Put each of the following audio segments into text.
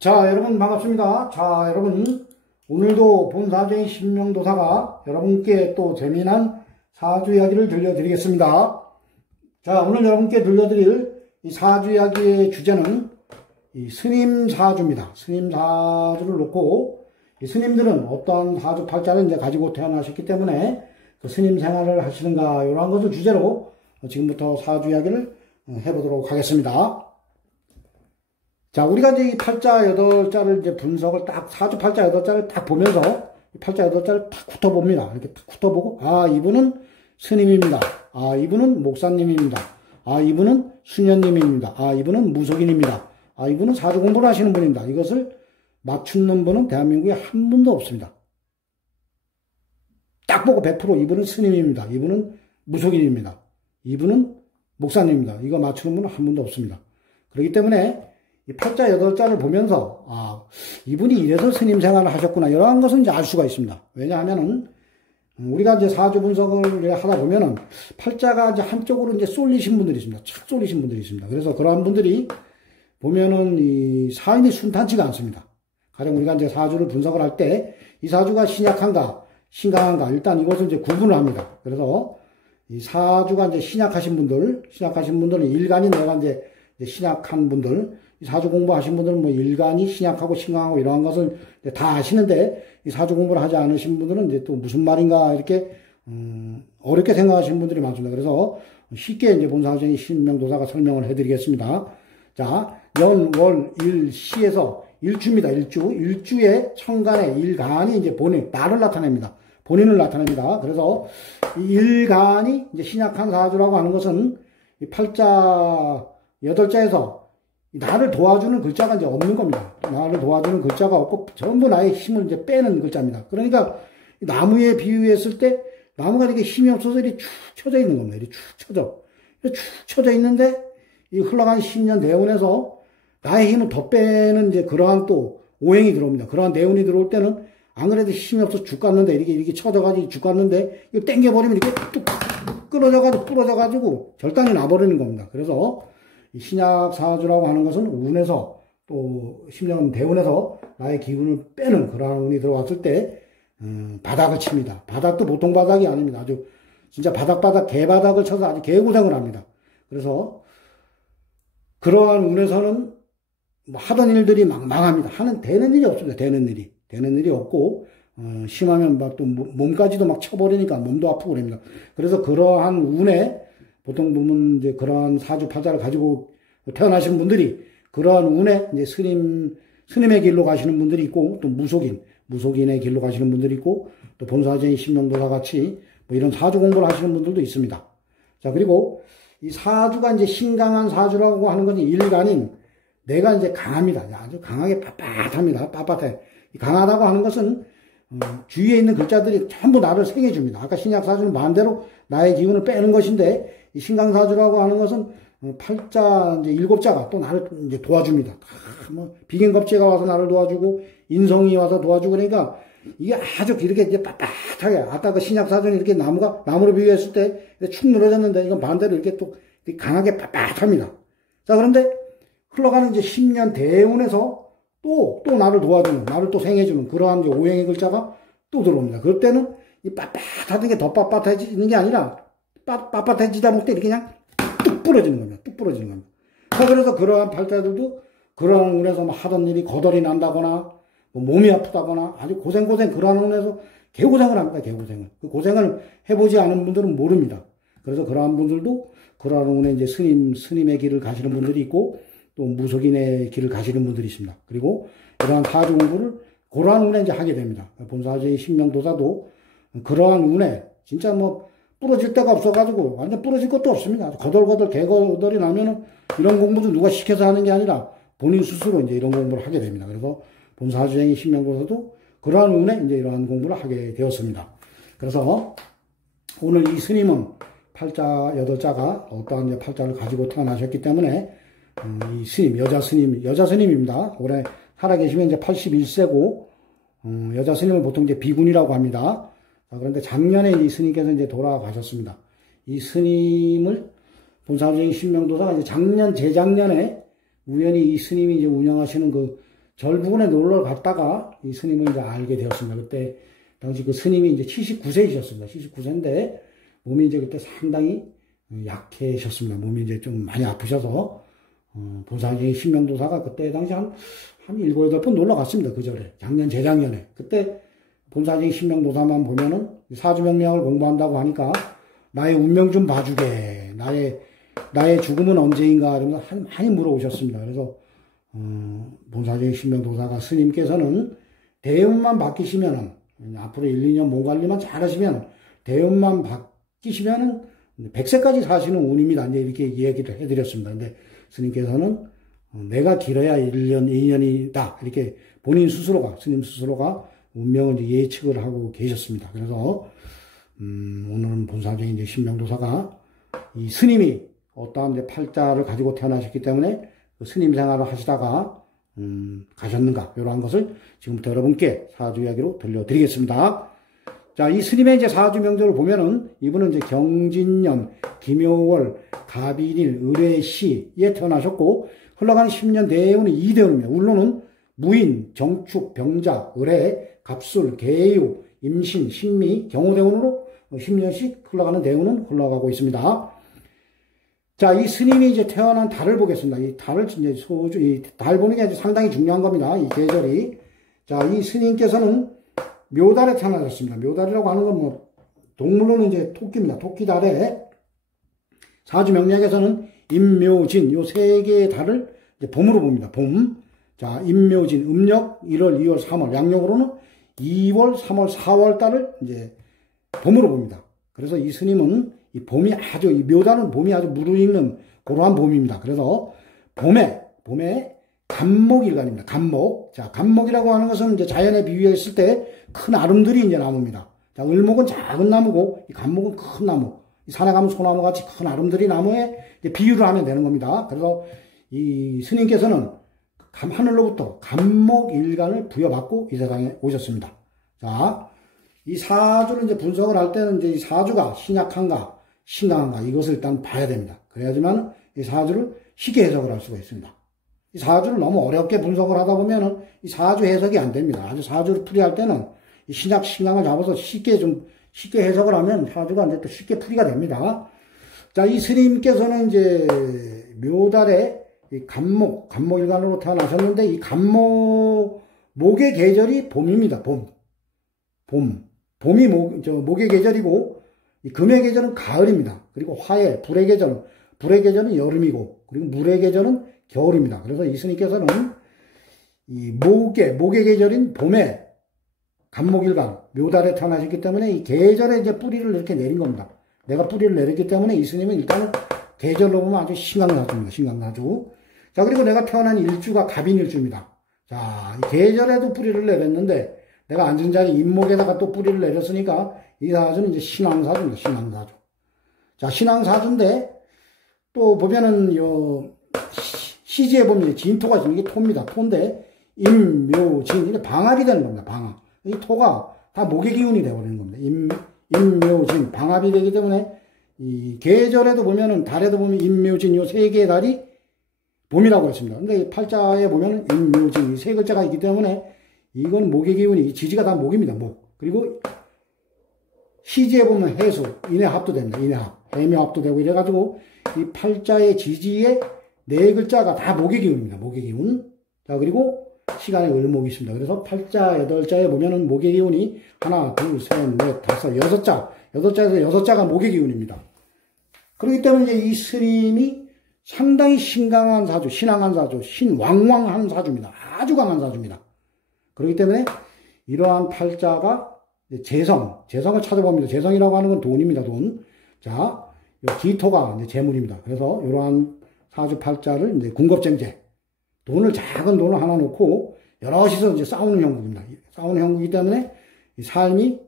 자, 여러분 반갑습니다. 자, 여러분 오늘도 본사주의 신명도사가 여러분께 또 재미난 사주 이야기를 들려드리겠습니다. 자, 오늘 여러분께 들려드릴 이 사주 이야기의 주제는 이 스님 사주입니다. 스님 사주를 놓고 이 스님들은 어떠한 사주 팔자를 이제 가지고 태어나셨기 때문에 그 스님 생활을 하시는가 이러한 것을 주제로 지금부터 사주 이야기를 해보도록 하겠습니다. 자, 우리가 이제 이 팔자 8자를 이제 분석을 사주 팔자 8자를 딱 보면서 이 팔자 8자를 딱 훑어봅니다. 이렇게 딱 훑어보고, 아, 이분은 스님입니다. 아, 이분은 목사님입니다. 아, 이분은 수녀님입니다. 아, 이분은 무속인입니다. 아, 이분은 사주 공부를 하시는 분입니다. 이것을 맞추는 분은 대한민국에 한 분도 없습니다. 딱 보고 100% 이분은 스님입니다. 이분은 무속인입니다. 이분은 목사님입니다. 이거 맞추는 분은 한 분도 없습니다. 그렇기 때문에 이 팔자 8자를 보면서, 아, 이분이 이래서 스님 생활을 하셨구나. 이러한 것은 이제 알 수가 있습니다. 왜냐하면은, 우리가 이제 사주 분석을 하다 보면은, 팔자가 이제 한쪽으로 이제 쏠리신 분들이 있습니다. 착 쏠리신 분들이 있습니다. 그래서 그러한 분들이 보면은 이 삶이 순탄치가 않습니다. 가령 우리가 이제 사주를 분석을 할 때, 이 사주가 신약한가, 신강한가, 일단 이것을 이제 구분을 합니다. 그래서 이 사주가 이제 신약하신 분들은 일간이 내가 이제 신약한 분들, 이 사주 공부하신 분들은 뭐 일간이 신약하고 신강하고 이러한 것을 다 아시는데, 이 사주 공부를 하지 않으신 분들은 이제 또 무슨 말인가 이렇게 어렵게 생각하시는 분들이 많습니다. 그래서 쉽게 이제 본사주의 신명도사가 설명을 해드리겠습니다. 자, 연, 월, 일, 시에서 일주입니다. 일주의 천간에 일간이 이제 나를 나타냅니다. 본인을 나타냅니다. 그래서 이 일간이 이제 신약한 사주라고 하는 것은 이 팔자 8자에서 나를 도와주는 글자가 이제 없는 겁니다. 나를 도와주는 글자가 없고 전부 나의 힘을 이제 빼는 글자입니다. 그러니까 나무에 비유했을 때 나무가 이렇게 힘이 없어서 이렇게 축 처져 있는 겁니다. 이렇게 축 처져 있는데 이 흘러간 10년 대운에서 나의 힘을 더 빼는 이제 그러한 또 오행이 들어옵니다. 그러한 대운이 들어올 때는 안 그래도 힘이 없어서 죽겠는데 이렇게 쳐져가지고 죽겠는데 이거 땡겨버리면 이렇게 뚝 부러져가지고 절단이 나버리는 겁니다. 그래서 이 신약 사주라고 하는 것은 운에서 또 10년 대운에서 나의 기운을 빼는 그러한 운이 들어왔을 때 바닥을 칩니다. 바닥도 보통 바닥이 아닙니다. 아주 진짜 개바닥을 쳐서 아주 개고생을 합니다. 그래서 그러한 운에서는 뭐 하던 일들이 막 망합니다. 되는 일이 없습니다. 되는 일이 없고 심하면 막 또 몸까지도 막 쳐버리니까 몸도 아프고 그럽니다. 그래서 그러한 운에 보통 보면 이제 그러한 사주 팔자를 가지고 태어나신 분들이 그러한 운에 이제 스님의 길로 가시는 분들이 있고 또 무속인의 길로 가시는 분들이 있고 또 본사주의 신명도사 같이 뭐 이런 사주 공부를 하시는 분들도 있습니다. 자, 그리고 이 사주가 이제 신강한 사주라고 하는 것이 일간인 내가 이제 강합니다. 아주 강하게 빳빳해. 강하다고 하는 것은 주위에 있는 글자들이 전부 나를 생해줍니다. 아까 신약사주는 반대로 나의 기운을 빼는 것인데, 이 신강사주라고 하는 것은 팔자 이제 7자가 또 나를 이제 도와줍니다. 뭐 비견겁지가 와서 나를 도와주고 인성이 와서 도와주고 그러니까 이게 아주 이렇게 이제 빳빳하게 아까 그 신약사주는 이렇게 나무로 비유했을 때 축 늘어졌는데 이건 반대로 이렇게 또 강하게 빳빳합니다. 자, 그런데 흘러가는 이제 10년 대운에서 또 나를 도와주는, 나를 또 생해주는 그러한 이제 오행의 글자가 또 들어옵니다. 그럴 때는 이 빳빳하던 게 더 빳빳해지는 게 아니라 빳빳해지다 못해 이렇게 그냥 뚝 부러지는 겁니다. 자, 그래서 그러한 팔자들도 그러한 운에서 뭐 하던 일이 거덜이 난다거나 뭐 몸이 아프다거나 아주 고생 그러한 운에서 개고생을 합니다. 그 고생을 해보지 않은 분들은 모릅니다. 그래서 그러한 분들도 그러한 운에 이제 스님의 길을 가시는 분들이 있고 또 무속인의 길을 가시는 분들이 있습니다. 그리고 이러한 사주 공부를 그러한 운에 이제 하게 됩니다. 본사주의 신명도사도 그러한 운에 진짜 뭐 부러질 데가 없어가지고 완전 부러질 것도 없습니다. 개거덜이 나면은 이런 공부도 누가 시켜서 하는 게 아니라 본인 스스로 이제 이런 공부를 하게 됩니다. 그래서 본사주의 신명도사도 그러한 운에 이제 이러한 공부를 하게 되었습니다. 그래서 오늘 이 스님은 팔자 8자가 어떠한 이제 팔자를 가지고 태어나셨기 때문에 이 스님, 여자 스님입니다. 올해 살아계시면 이제 81세고, 여자 스님을 보통 이제 비군이라고 합니다. 자, 그런데 작년에 이 스님께서 이제 돌아가셨습니다. 이 스님을 본사주의 신명도사가 이제 재작년에 우연히 이 스님이 이제 운영하시는 그 절 부근에 놀러 갔다가 이 스님을 이제 알게 되었습니다. 그때 당시 그 스님이 이제 79세이셨습니다. 79세인데 몸이 이제 그때 상당히 약해졌습니다. 몸이 이제 좀 많이 아프셔서 본사제이 신명도사가 그때 당시 한 7, 8번 놀러 갔습니다. 그 절에. 작년, 재작년에. 그때 본사제이 신명도사만 보면은 사주명리학을 공부한다고 하니까 나의 운명 좀 봐주게. 나의 죽음은 언제인가 이러면서 많이 물어오셨습니다. 그래서 본사제이 신명도사가 스님께서는 대운만 바뀌시면은 앞으로 1, 2년 몸 관리만 잘하시면 대운만 바뀌시면은 100세까지 사시는 운입니다. 이제 이렇게 이야기를 해드렸습니다. 근데 스님께서는 내가 길어야 1년, 2년이다. 이렇게 본인 스스로가, 스님 스스로가 운명을 예측을 하고 계셨습니다. 그래서, 오늘은 본사제인 이제 신명도사가 이 스님이 어떠한 이제 팔자를 가지고 태어나셨기 때문에 그 스님 생활을 하시다가, 가셨는가. 이러한 것을 지금부터 여러분께 사주 이야기로 들려드리겠습니다. 자, 이 스님의 이제 사주 명절을 보면은 이분은 이제 경진년, 김효월, 갑일일, 을해시에 태어나셨고 흘러가는 10년 대운은 이대운입니다. 울로는 무인, 정축, 병자, 을해, 갑술, 계유, 임신, 신미, 경호대운으로 10년씩 흘러가는 대운은 흘러가고 있습니다. 자, 이 스님이 이제 태어난 달을 보겠습니다. 이 달을 이제 이 달 보는 게 아주 상당히 중요한 겁니다. 이 계절이. 자, 이 스님께서는 묘달에 태어나셨습니다. 묘달이라고 하는 건 뭐, 동물로는 이제 토끼입니다. 토끼달에 사주 명리학에서는 임묘진, 요 세 개의 달을 이제 봄으로 봅니다. 봄. 자, 임묘진, 음력 1월, 2월, 3월, 양력으로는 2월, 3월, 4월 달을 이제 봄으로 봅니다. 그래서 이 스님은 이 봄이 아주, 이 묘달은 봄이 아주 무르익는 그러한 봄입니다. 그래서 봄에 간목일간입니다. 간목. 자, 간목이라고 하는 것은 이제 자연에 비유했을 때 큰 아름들이 이제 나무입니다. 자, 을목은 작은 나무고, 이 간목은 큰 나무. 이 산에 가면 소나무 같이 큰 아름들이 나무에 이제 비유를 하면 되는 겁니다. 그래서 이 스님께서는 하늘로부터 간목일간을 부여받고 이 세상에 오셨습니다. 자, 이 사주를 이제 분석을 할 때는 이제 이 사주가 신약한가, 신강한가, 이것을 일단 봐야 됩니다. 그래야지만 이 사주를 쉽게 해석을 할 수가 있습니다. 이 사주를 너무 어렵게 분석을 하다 보면은 이 사주 해석이 안 됩니다. 아주 사주를 풀이할 때는 이 신약, 신강을 잡아서 쉽게 해석을 하면 사주가 이제 또 쉽게 풀이가 됩니다. 자, 이 스님께서는 이제 묘달에 이 간목일간으로 태어나셨는데 이 목의 계절이 봄입니다. 봄이 목의 계절이고 이 금의 계절은 가을입니다. 그리고 불의 계절은 여름이고 그리고 물의 계절은 겨울입니다. 그래서 이 스님께서는 이 목의 계절인 봄에 간목일간 묘달에 태어나셨기 때문에 이 계절에 이제 뿌리를 이렇게 내린 겁니다. 내가 뿌리를 내렸기 때문에 이 스님은 일단은 계절로 보면 아주 신강사주입니다. 신강사주. 자, 그리고 내가 태어난 일주가 갑인일주입니다. 자, 이 계절에도 뿌리를 내렸는데 내가 앉은 자리 임목에다가 또 뿌리를 내렸으니까 이 사주는 이제 신왕사주입니다. 신왕사주. 자, 신왕사주인데 또 보면은 시지에 보면 진토가 있습니다. 이게 토입니다. 토인데 임묘진 이게 방합이 되는 겁니다. 방합. 이 토가 다 목의 기운이 되어버리는 겁니다. 임묘진 방합이 되기 때문에 이 계절에도 보면은 달에도 보면 임묘진 요 세 개의 달이 봄이라고 했습니다. 근데 팔자에 보면은 임묘진 이 세 글자가 있기 때문에 이건 목의 기운이 지지가 다 목입니다. 목. 그리고 시지에 보면 해수 인해합도 됩니다. 인해합 해묘합도 되고 이래가지고 이 팔자의 지지에 네 글자가 다 목의 기운입니다. 목의 기운. 자, 그리고 시간에 을목이 있습니다. 그래서 팔자 8자에 보면은 목의 기운이 하나, 둘, 셋, 넷, 다섯, 6자. 8자에서 6자가 목의 기운입니다. 그렇기 때문에 이제 이 스님이 상당히 신강한 사주, 신왕한 사주, 신왕왕한 사주입니다. 아주 강한 사주입니다. 그렇기 때문에 이러한 팔자가 재성을 찾아봅니다. 재성이라고 하는 건 돈입니다. 돈. 자, 기토가 이제 재물입니다. 그래서 이러한 사주 팔자를 이제 궁겁쟁제. 작은 돈을 하나 놓고 여럿이서 이제 싸우는 형국입니다. 싸우는 형국이기 때문에 이 삶이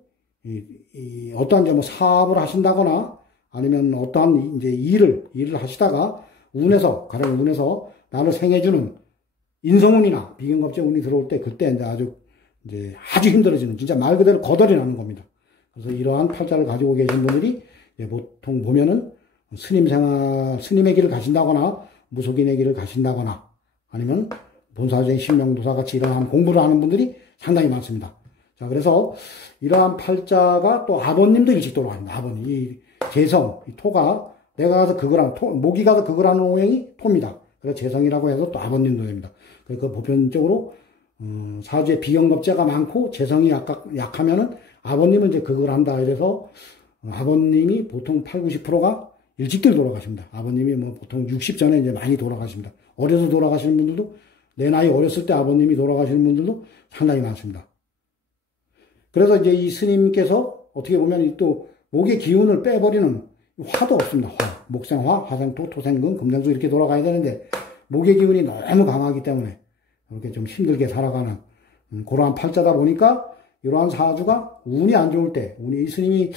어떠한 이제 뭐 사업을 하신다거나 아니면 어떠한 이제 일을 하시다가 가령 운에서 나를 생해주는 인성운이나 비견겁제 운이 들어올 때 그때 이제 아주 힘들어지는 진짜 말 그대로 거덜이 나는 겁니다. 그래서 이러한 팔자를 가지고 계신 분들이 보통 보면은 스님의 길을 가신다거나 무속인의 길을 가신다거나 아니면 본사적인 신명도사 같이 이러한 공부를 하는 분들이 상당히 많습니다. 자, 그래서 이러한 팔자가 또 아버님도 일찍 돌아갑니다. 아버님. 이 재성, 이 토가 내가 가서 그거라는, 목이 가서 그거라는 오행이 토입니다. 그래서 재성이라고 해서 또 아버님도 됩니다. 그러니까 보편적으로, 사주에 비경겁자가 많고 재성이 약하면은 아버님은 이제 그걸 한다. 이래서 아버님이 보통 8, 90%가 일찍들 돌아가십니다. 아버님이 뭐 보통 60 전에 이제 많이 돌아가십니다. 어려서 돌아가시는 분들도, 내 나이 어렸을 때 아버님이 돌아가시는 분들도 상당히 많습니다. 그래서 이제 이 스님께서 어떻게 보면 또 목의 기운을 빼버리는 화도 없습니다. 화. 목생화, 화생토, 토생금, 금생수 이렇게 돌아가야 되는데 목의 기운이 너무 강하기 때문에 이렇게 좀 힘들게 살아가는 그러한 팔자다 보니까 이러한 사주가 운이 안 좋을 때, 이 스님이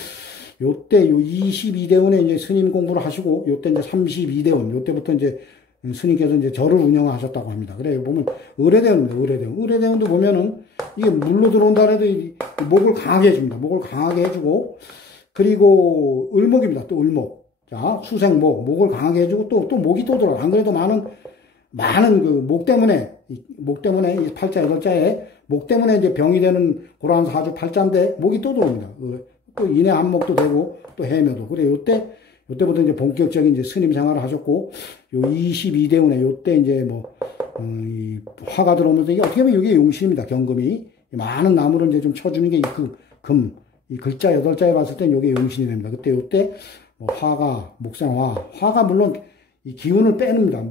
요때 요 22대운에 이제 스님 공부를 하시고 요때 이제 32대운, 요때부터 이제 스님께서 이제 절을 운영하셨다고 합니다. 그래 보면 의례대운입니다. 의례대운도 보면은 이게 물로 들어온다 해도 목을 강하게 해줍니다. 목을 강하게 해주고, 그리고 을목입니다. 또 을목. 자, 수생목, 목을 강하게 해주고 또 목이 또 들어가. 안 그래도 많은 그 목 때문에 이 팔자 여덟자에 목 때문에 이제 병이 되는 그러한 사주 팔자인데 목이 또 들어옵니다. 또 인해 한목도 되고 또 해묘도. 그래 요때부터 이제 본격적인 이제 스님 생활을 하셨고, 요 22대운에 요때 이제 이 화가 들어오면서 이게 어떻게 보면 이게 용신입니다. 경금이. 많은 나무를 이제 좀 쳐주는 게 이 글자 8자에 봤을 땐 요게 용신이 됩니다. 요때 화가, 목생화. 화가 물론 이 기운을 빼냅니다.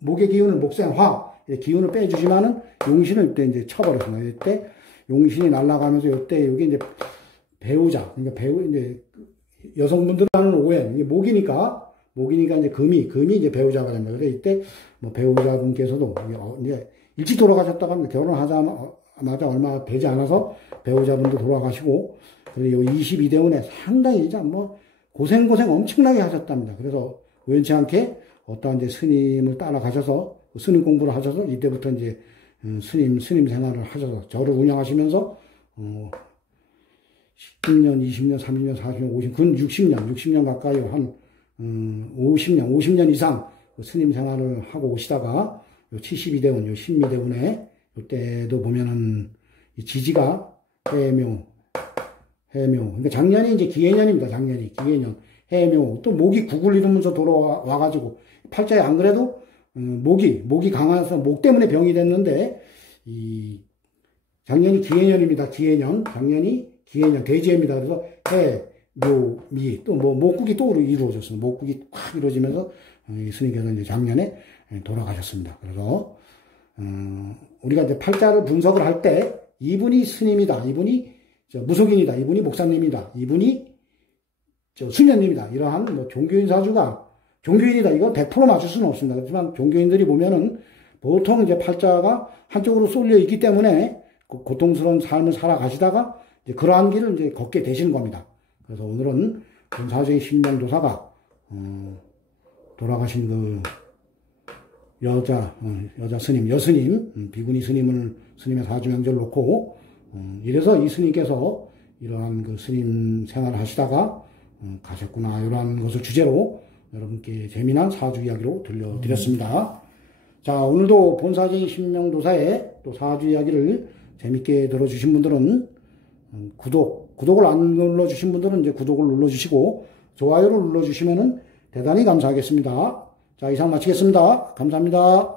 목의 기운을 목생화. 기운을 빼주지만은 용신을 이때 이제 쳐버렸습니다. 이때 용신이 날아가면서 요때 요게 이제 배우자. 그러니까 이제 여성분들 하는 오행. 이게 목이니까 이제 금이 이제 배우자가 됩니다. 그래서 이때 배우자분께서도 이제 일찍 돌아가셨다고 합니다. 결혼하자마자 얼마 되지 않아서 배우자분도 돌아가시고, 그리고 22대운에 상당히 이제 고생 엄청나게 하셨답니다. 그래서 우연치 않게 어떤 이제 스님을 따라가셔서 스님 공부를 하셔서 이때부터 이제 스님 생활을 하셔서 절을 운영하시면서 10년, 20년, 30년, 40년, 50년, 근 60년 가까이 한 50년 이상 스님 생활을 하고 오시다가 72대운, 신미대운에 이때도 보면은 이 지지가 해묘. 그러니까 작년이 이제 기해년입니다. 기해년. 해묘. 또 목이 국을 이루면서 돌아와가지고 팔자에 안 그래도 목이 강해서 목 때문에 병이 됐는데 작년이 기해년입니다. 작년이 기해년, 대지해입니다. 그래서 해, 묘, 미, 또 목국이 또 이루어졌습니다. 목국이 확 이루어지면서 스님께서 이제 작년에 돌아가셨습니다. 그래서 우리가 이제 팔자를 분석을 할 때 이분이 스님이다, 이분이 무속인이다, 이분이 목사님이다, 이분이 수녀님이다, 이러한 종교인 사주가 종교인이다, 이거 100% 맞출 수는 없습니다. 그렇지만 종교인들이 보면은 보통 이제 팔자가 한쪽으로 쏠려 있기 때문에 고통스러운 삶을 살아가시다가 이제 그러한 길을 이제 걷게 되시는 겁니다. 그래서 오늘은 본사적인 신명도사가 돌아가신 그 여자 스님, 여스님, 비구니 스님의 사주명절 놓고 이래서 이 스님께서 이러한 그 스님 생활을 하시다가 가셨구나, 이러한 것을 주제로 여러분께 재미난 사주 이야기로 들려드렸습니다. 자, 오늘도 본사적인 신명도사의 또 사주 이야기를 재밌게 들어주신 분들은 구독을 안 눌러주신 분들은 이제 구독을 눌러주시고 좋아요를 눌러주시면은 대단히 감사하겠습니다. 자, 이상 마치겠습니다. 감사합니다.